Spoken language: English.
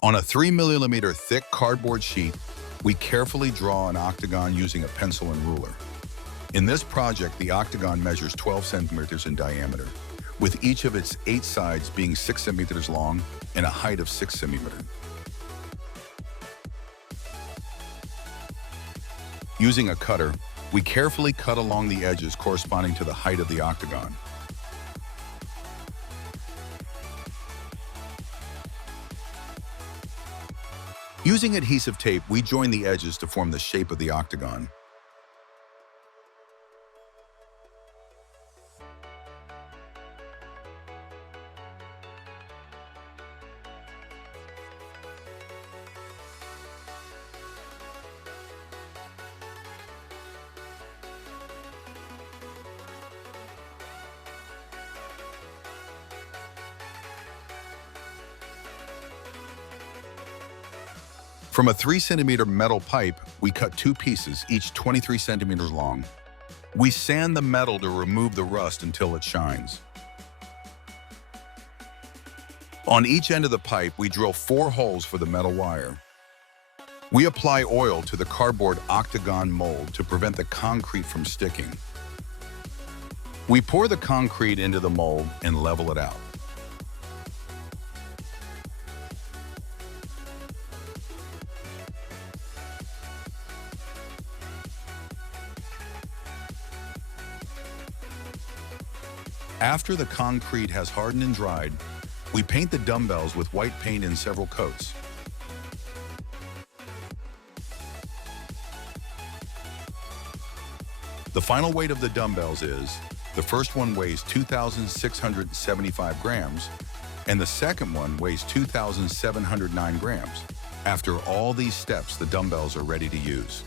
On a 3 mm thick cardboard sheet, we carefully draw an octagon using a pencil and ruler. In this project, the octagon measures 12 centimeters in diameter, with each of its 8 sides being 6 centimeters long and a height of 6 centimeters. Using a cutter, we carefully cut along the edges corresponding to the height of the octagon. Using adhesive tape, we join the edges to form the shape of the octagon. From a 3 centimeter metal pipe, we cut 2 pieces, each 23 centimeters long. We sand the metal to remove the rust until it shines. On each end of the pipe, we drill 4 holes for the metal wire. We apply oil to the cardboard octagon mold to prevent the concrete from sticking. We pour the concrete into the mold and level it out. After the concrete has hardened and dried, we paint the dumbbells with white paint in several coats. The final weight of the dumbbells is, the first one weighs 2,675 grams, and the second one weighs 2,709 grams. After all these steps, the dumbbells are ready to use.